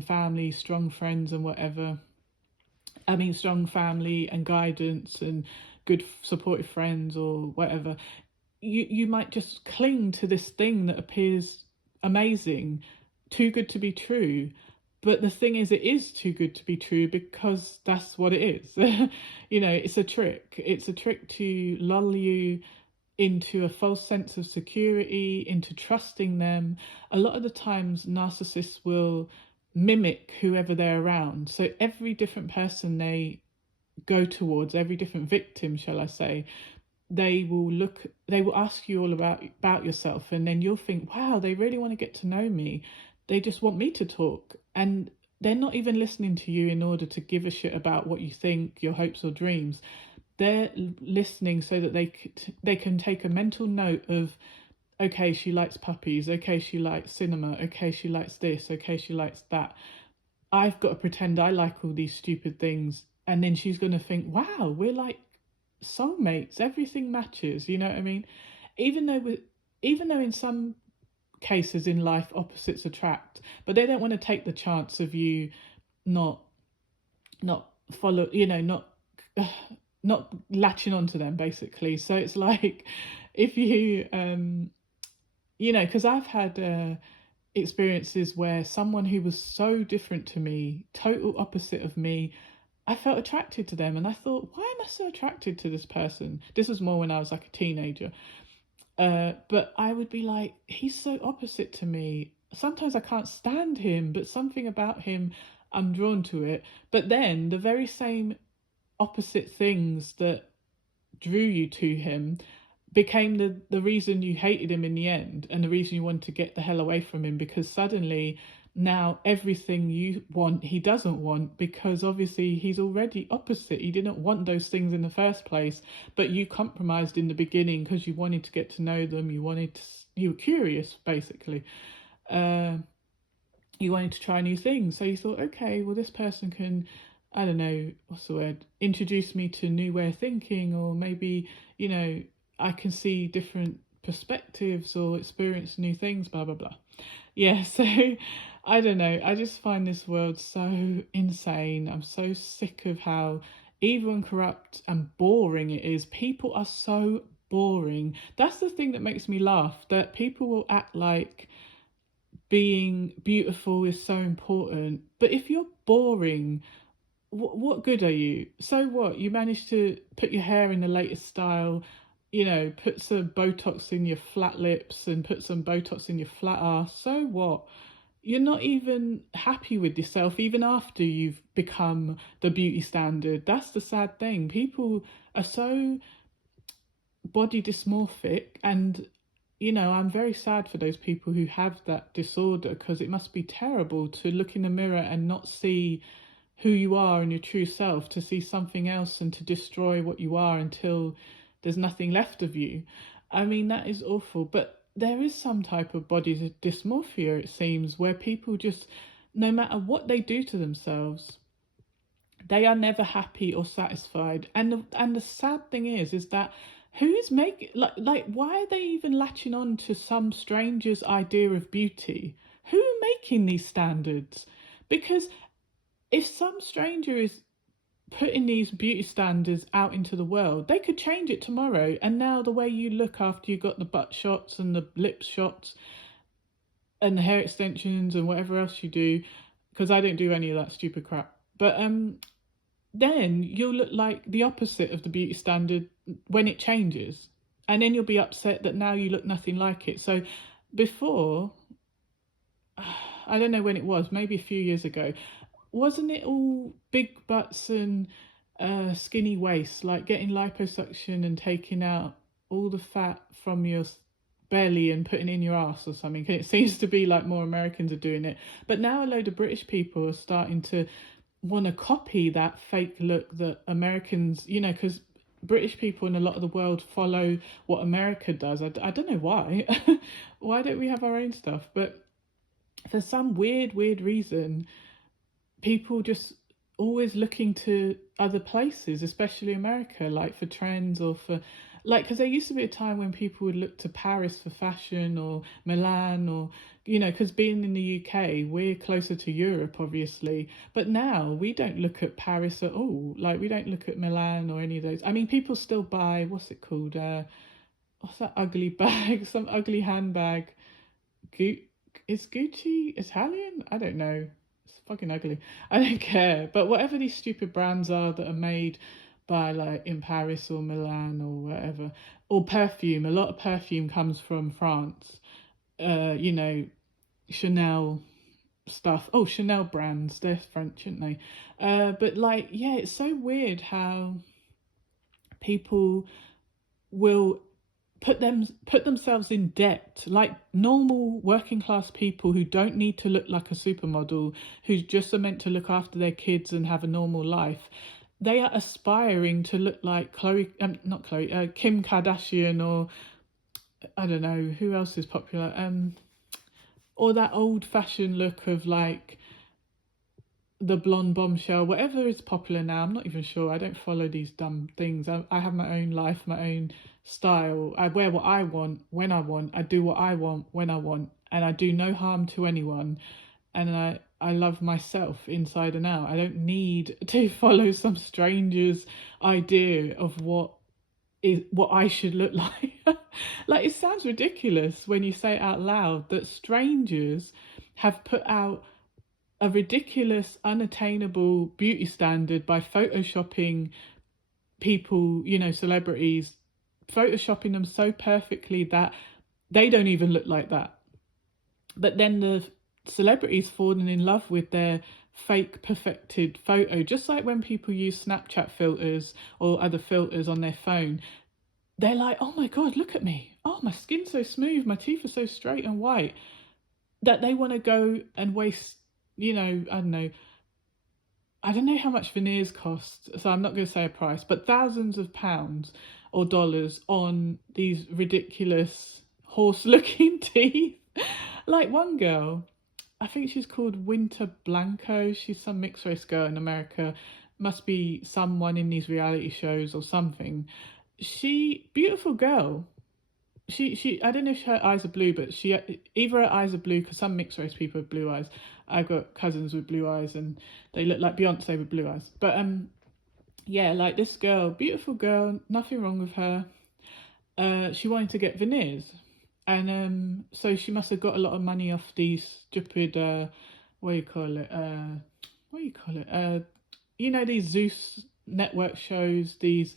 family, strong friends and whatever. I mean, strong family and guidance and good supportive friends or whatever. You might just cling to this thing that appears amazing, too good to be true. But the thing is, it is too good to be true because that's what it is. It's a trick. It's a trick to lull you into a false sense of security, into trusting them. A lot of the times, narcissists will mimic whoever they're around. So every different person they go towards, every different victim, shall I say, they will ask you all about yourself, and then you'll think, wow, they really want to get to know me. They just want me to talk, and they're not even listening to you in order to give a shit about what you think, your hopes or dreams. They're listening so that they can take a mental note of, okay, she likes puppies, okay, she likes cinema, okay, she likes this, okay, she likes that. I've got to pretend I like all these stupid things, and then she's going to think, wow, we're like soulmates, everything matches, you know what I mean? Even though in some cases in life opposites attract, but they don't want to take the chance of you not not follow, not not latching onto them, basically. So it's like, if you because I've had experiences where someone who was so different to me, total opposite of me, I felt attracted to them, and I thought, why am I so attracted to this person? This was more when I was like a teenager. But I would be like, he's so opposite to me. Sometimes I can't stand him, but something about him, I'm drawn to it. But then the very same opposite things that drew you to him became the reason you hated him in the end, and the reason you wanted to get the hell away from him, because suddenly now everything you want he doesn't want, because obviously he's already opposite. He didn't want those things in the first place, but you compromised in the beginning because you wanted to get to know them. You were curious, basically. uh you wanted to try new things, so you thought, okay, well, this person can, I don't know, what's the word, introduce me to a new way of thinking, or maybe, I can see different perspectives or experience new things, blah blah blah. Yeah, so I don't know, I just find this world so insane. I'm so sick of how evil and corrupt and boring it is. People are so boring. That's the thing that makes me laugh, that people will act like being beautiful is so important. But if you're boring, what good are you? So what? You managed to put your hair in the latest style, put some Botox in your flat lips and put some Botox in your flat ass. So what? You're not even happy with yourself, even after you've become the beauty standard. That's the sad thing. People are so body dysmorphic, and I'm very sad for those people who have that disorder, because it must be terrible to look in the mirror and not see who you are and your true self, to see something else and to destroy what you are until there's nothing left of you. I mean, that is awful. But there is some type of body dysmorphia, it seems, where people just, no matter what they do to themselves, they are never happy or satisfied. And the sad thing is that who's making, why are they even latching on to some stranger's idea of beauty? Who are making these standards? Because if some stranger is putting these beauty standards out into the world, they could change it tomorrow. And now the way you look after you got the butt shots and the lip shots and the hair extensions and whatever else you do, because I don't do any of that stupid crap. But then you'll look like the opposite of the beauty standard when it changes. And then you'll be upset that now you look nothing like it. So before, I don't know when it was, maybe a few years ago, wasn't it all big butts and skinny waists, like getting liposuction and taking out all the fat from your belly and putting in your ass or something? It seems to be like more Americans are doing it. But now a load of British people are starting to want to copy that fake look that Americans, because British people in a lot of the world follow what America does. I don't know why. Why don't we have our own stuff? But for some weird reason, people just always looking to other places, especially America, like for trends or for Like, because there used to be a time when people would look to Paris for fashion, or Milan, or, because being in the UK, we're closer to Europe, obviously. But now we don't look at Paris at all. Like, we don't look at Milan or any of those. I mean, people still buy, what's it called? What's that ugly bag? Some ugly handbag. Gu- is Gucci Italian? I don't know. It's fucking ugly. I don't care. But whatever these stupid brands are that are made by, like, in Paris or Milan or whatever, or perfume. A lot of perfume comes from France. You know, Chanel stuff. Oh, Chanel brands. They're French, aren't they? But like, yeah, it's so weird how people will put themselves in debt, like normal working class people who don't need to look like a supermodel, who just are meant to look after their kids and have a normal life. They are aspiring to look like not Chloe, Kim Kardashian, or I don't know who else is popular, or that old fashioned look of like the blonde bombshell, whatever is popular now. I'm not even sure. I don't follow these dumb things. I have my own life, my own style. I wear what I want when I want. I do what I want when I want, and I do no harm to anyone. And I love myself inside and out. I don't need to follow some stranger's idea of what I should look like. Like, it sounds ridiculous when you say it out loud that strangers have put out a ridiculous, unattainable beauty standard by photoshopping people, celebrities, photoshopping them so perfectly that they don't even look like that. But then the celebrities falling in love with their fake perfected photo, just like when people use Snapchat filters or other filters on their phone. They're like, oh my God, look at me. Oh, my skin's so smooth, my teeth are so straight and white, that they want to go and waste, I don't know how much veneers cost, so I'm not going to say a price, but thousands of pounds or dollars on these ridiculous horse-looking teeth. Like one girl, I think she's called Winter Blanco. She's some mixed race girl in America. Must be someone in these reality shows or something. Beautiful girl. She I don't know if her eyes are blue, but she either her eyes are blue, because some mixed race people have blue eyes. I've got cousins with blue eyes and they look like Beyonce with blue eyes. But yeah, like this girl, beautiful girl, nothing wrong with her. She wanted to get veneers, and so she must have got a lot of money off these stupid what do you call it? What do you call it? These Zeus network shows, these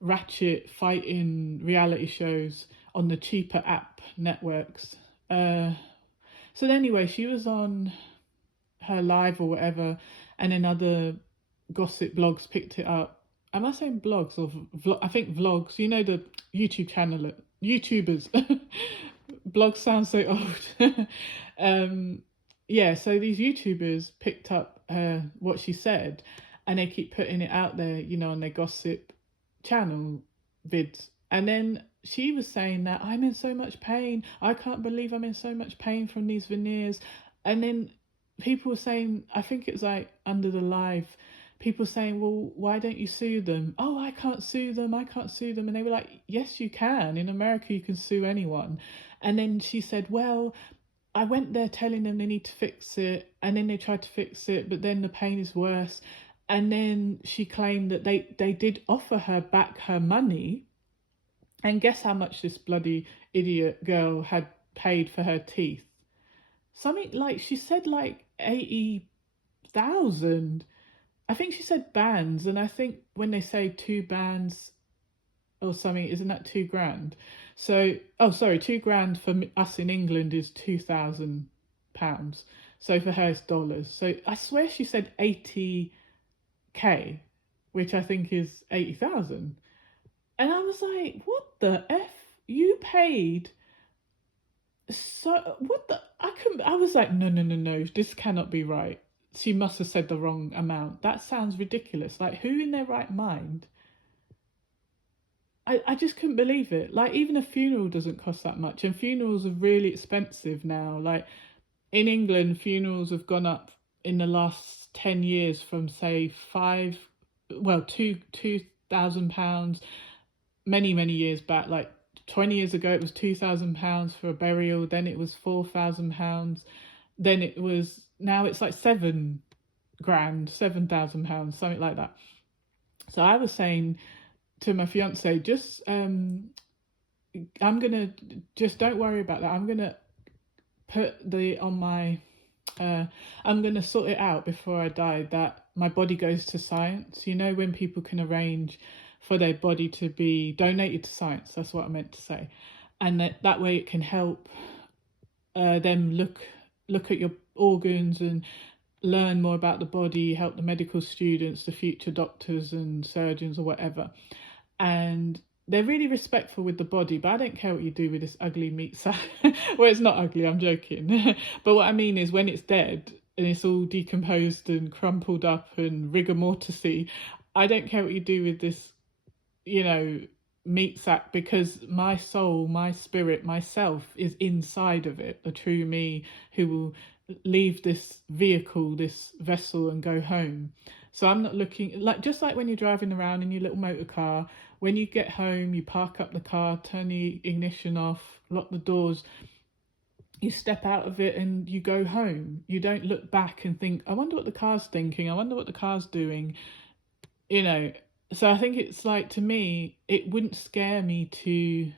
ratchet fighting reality shows on the cheaper app networks. So anyway, she was on her live or whatever, and then other gossip blogs picked it up. Am I saying blogs or I think vlogs? The YouTube channel, YouTubers. Blogs sound so old. Yeah, so these YouTubers picked up what she said, and they keep putting it out there, on their gossip channel vids. And then she was saying that I'm in so much pain. I can't believe I'm in so much pain from these veneers. And then people were saying, I think it was like under the live, people saying, well, why don't you sue them? Oh, I can't sue them. I can't sue them. And they were like, yes, you can. In America, you can sue anyone. And then she said, well, I went there telling them they need to fix it, and then they tried to fix it, but then the pain is worse. And then she claimed that they did offer her back her money. And guess how much this bloody idiot girl had paid for her teeth? Something like, she said like 80,000. I think she said bands, and I think when they say 2 bands or something, isn't that £2,000? So, oh, sorry, £2,000 for us in England is £2,000. So for her, it's dollars. So I swear she said 80K, which I think is 80,000. And I was like, what the F? You paid so, what the, I was like, no, this cannot be right. She must have said the wrong amount. That sounds ridiculous. Like, who in their right mind? I just couldn't believe it. Like, even a funeral doesn't cost that much, and funerals are really expensive now. Like, in England, funerals have gone up in the last 10 years from, say, £2,000 many years back, like 20 years ago, it was £2,000 for a burial. Then it was £4,000. Then it was, now it's like 7 grand, £7,000, something like that. So I was saying to my fiance, just I'm gonna just don't worry about that. I'm gonna put the on my I'm gonna sort it out before I die, that my body goes to science. You know, when people can arrange for their body to be donated to science, that's what I meant to say. And that way it can help them look at your organs and learn more about the body, help the medical students, the future doctors and surgeons or whatever. And they're really respectful with the body, but I don't care what you do with this ugly meat sack. Well, it's not ugly, I'm joking. But what I mean is, when it's dead and it's all decomposed and crumpled up and rigor mortisy, I don't care what you do with this, you know, meat sack, because my soul, my spirit, myself is inside of it, the true me who will leave this vehicle, this vessel, and go home. So I'm not looking like, just like when you're driving around in your little motor car, when you get home, you park up the car, turn the ignition off, lock the doors, you step out of it and you go home. You don't look back and think, I wonder what the car's thinking, I wonder what the car's doing, you know. So I think it's like, to me, it wouldn't scare me to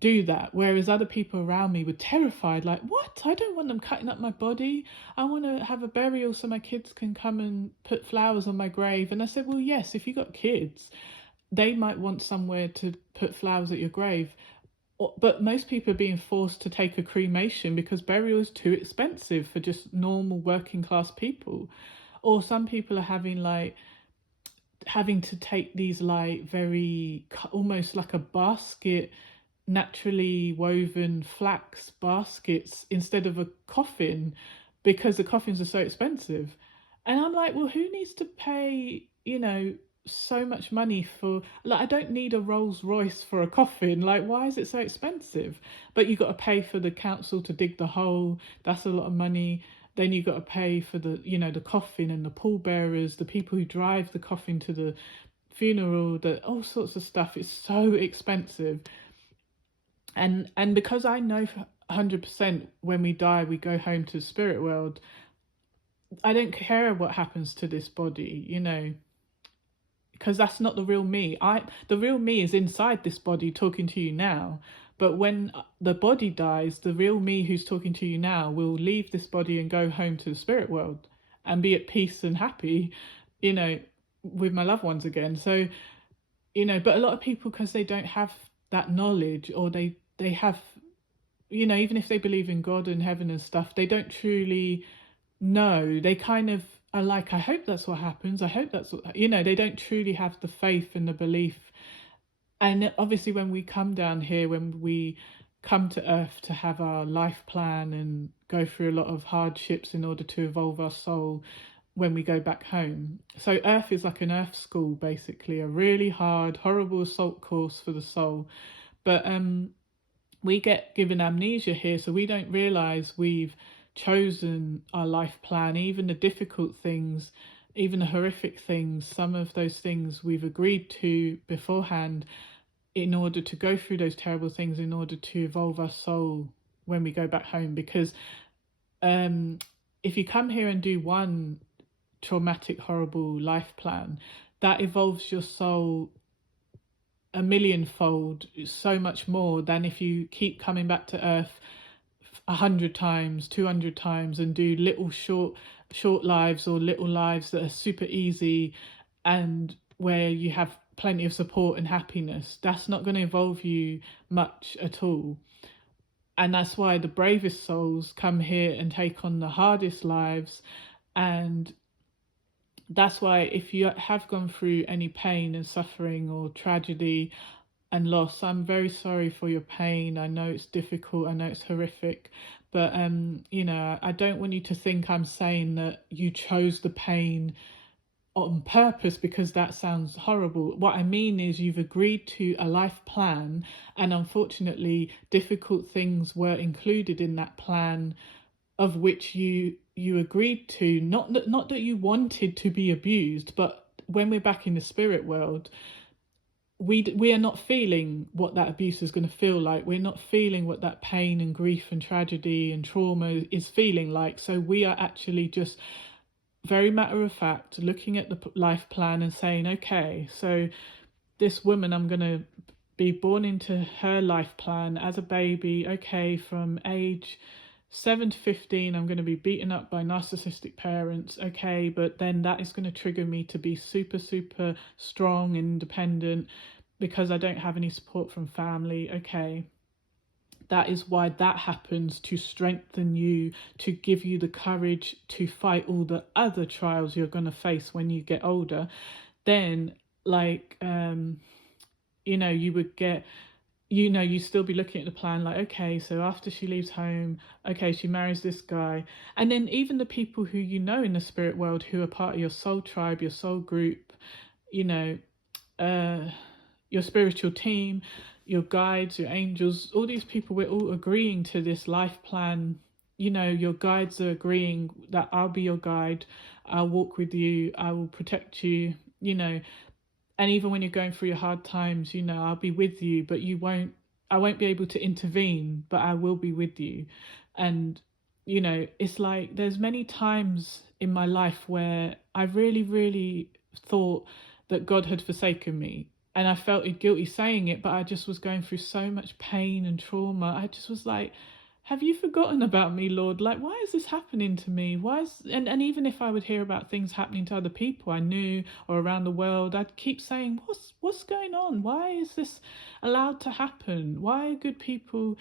do that, whereas other people around me were terrified, like, what, I don't want them cutting up my body, I want to have a burial so my kids can come and put flowers on my grave. And I said, well, yes, if you got kids, they might want somewhere to put flowers at your grave, but most people are being forced to take a cremation because burial is too expensive for just normal working class people. Or some people are having to take these like very, almost like a basket, naturally woven flax baskets instead of a coffin, because the coffins are so expensive. And I'm like, well, who needs to pay, you know, so much money for, like, I don't need a Rolls Royce for a coffin. Like, why is it so expensive? But you got to pay for the council to dig the hole. That's a lot of money. Then you got to pay for the, you know, the coffin and the pallbearers, the people who drive the coffin to the funeral, the all sorts of stuff. It's so expensive. And because I know 100% when we die we go home to the spirit world, I don't care what happens to this body, you know, because that's not the real me. The real me is inside this body talking to you now. But when the body dies, the real me who's talking to you now will leave this body and go home to the spirit world and be at peace and happy, you know, with my loved ones again. So, you know, but a lot of people, because they don't have that knowledge, or they have, you know, even if they believe in God and heaven and stuff, they don't truly know. They kind of are like, I hope that's what happens, I hope that's what, you know, they don't truly have the faith and the belief. And obviously when we come down here, when we come to earth to have our life plan and go through a lot of hardships in order to evolve our soul when we go back home. So earth is like an earth school, basically, a really hard, horrible assault course for the soul. But we get given amnesia here, so we don't realize we've chosen our life plan, even the difficult things, even the horrific things. Some of those things we've agreed to beforehand in order to go through those terrible things, in order to evolve our soul when we go back home. Because if you come here and do one traumatic, horrible life plan, that evolves your soul a millionfold, so much more than if you keep coming back to earth 100 times, 200 times, and do little short lives, or little lives that are super easy and where you have plenty of support and happiness. That's not going to evolve you much at all. And that's why the bravest souls come here and take on the hardest lives. And that's why, if you have gone through any pain and suffering or tragedy and loss, I'm very sorry for your pain. I know it's difficult, I know it's horrific, but you know, I don't want you to think I'm saying that you chose the pain on purpose, because that sounds horrible. What I mean is, you've agreed to a life plan, and unfortunately difficult things were included in that plan, of which you agreed to. Not that you wanted to be abused, but when we're back in the spirit world, we are not feeling what that abuse is going to feel like. We're not feeling what that pain and grief and tragedy and trauma is feeling like. So we are actually just very matter of fact looking at the life plan and saying, okay, so this woman, I'm going to be born into her life plan as a baby. Okay, from age 7 to 15, I'm going to be beaten up by narcissistic parents. Okay, but then that is going to trigger me to be super, super strong, independent, because I don't have any support from family. Okay, that is why that happens, to strengthen you, to give you the courage to fight all the other trials you're going to face when you get older. Then, like, you would get, you still be looking at the plan like, okay, so after she leaves home, okay, she marries this guy. And then even the people who in the spirit world who are part of your soul tribe, your soul group, you know, your spiritual team, your guides, your angels, all these people, we're all agreeing to this life plan. Your guides are agreeing that I'll be your guide, I'll walk with you, I will protect you, and even when you're going through your hard times, I'll be with you, but I won't be able to intervene, but I will be with you. And it's like there's many times in my life where I really, really thought that God had forsaken me, and I felt guilty saying it, but I just was going through so much pain and trauma. I just was like, have you forgotten about me, Lord? Like, why is this happening to me? And even if I would hear about things happening to other people I knew or around the world, I'd keep saying, what's going on? Why is this allowed to happen? Why are good people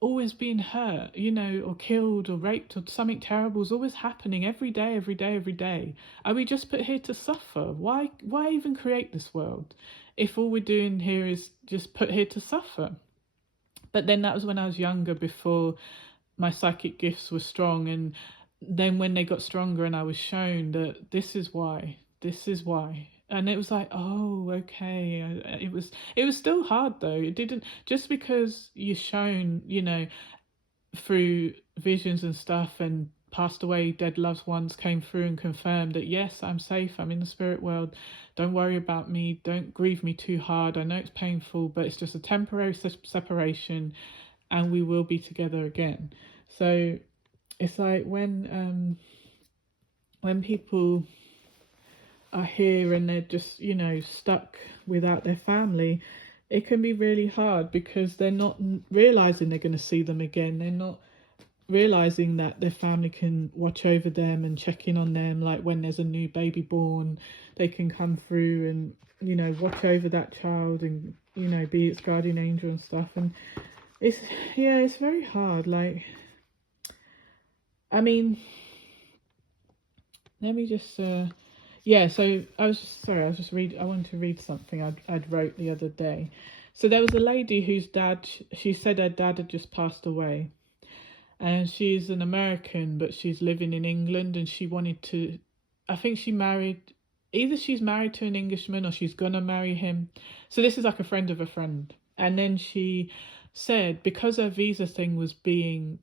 always being hurt, or killed or raped, or something terrible is always happening every day, every day, every day? Are we just put here to suffer? Why even create this world if all we're doing here is just put here to suffer? But then that was when I was younger, before my psychic gifts were strong. And then when they got stronger and I was shown that this is why, and it was like, oh, okay. It was still hard though. It didn't, just because you're shown, through visions and stuff, and passed away dead loved ones came through and confirmed that yes, I'm safe, I'm in the spirit world, don't worry about me, don't grieve me too hard, I know it's painful, but it's just a temporary separation and we will be together again. So it's like when people are here and they're just stuck without their family, it can be really hard because they're not realizing they're going to see them again. They're not realizing that their family can watch over them and check in on them. Like when there's a new baby born, they can come through and watch over that child and be its guardian angel and stuff. And it's very hard. Like, I mean, let me just so I wanted to read something I'd wrote the other day. So there was a lady whose dad, she said her dad had just passed away, and she's an American, but she's living in England, and she wanted to, I think she's married to an Englishman or she's gonna marry him. So this is like a friend of a friend. And then she said because her visa thing was being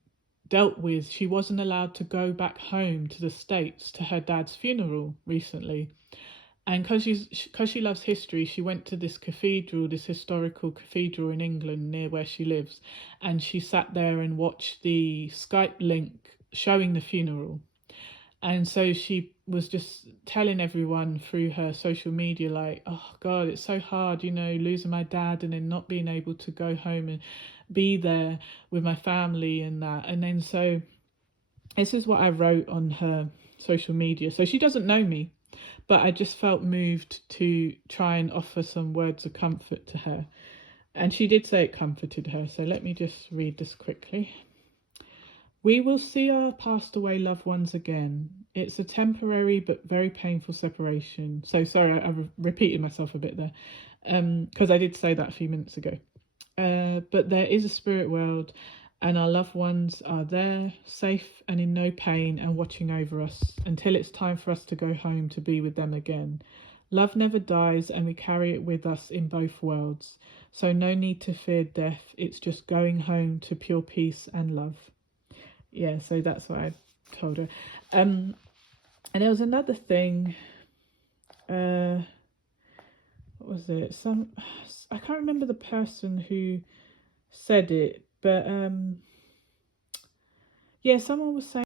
dealt with, she wasn't allowed to go back home to the States to her dad's funeral recently. And because she loves history, she went to this cathedral, this historical cathedral in England near where she lives, and she sat there and watched the Skype link showing the funeral. And so she was just telling everyone through her social media, like, oh God, it's so hard, losing my dad and then not being able to go home and be there with my family and that. And then so this is what I wrote on her social media. So she doesn't know me, but I just felt moved to try and offer some words of comfort to her. And she did say it comforted her. So let me just read this quickly. We will see our passed away loved ones again. It's a temporary but very painful separation. So sorry, I repeated myself a bit there, because I did say that a few minutes ago. But there is a spirit world, and our loved ones are there, safe and in no pain, and watching over us until it's time for us to go home to be with them again. Love never dies, and we carry it with us in both worlds. So no need to fear death. It's just going home to pure peace and love. Yeah, so that's what I told her. And there was another thing. what was it? I can't remember the person who said it, but yeah, someone was saying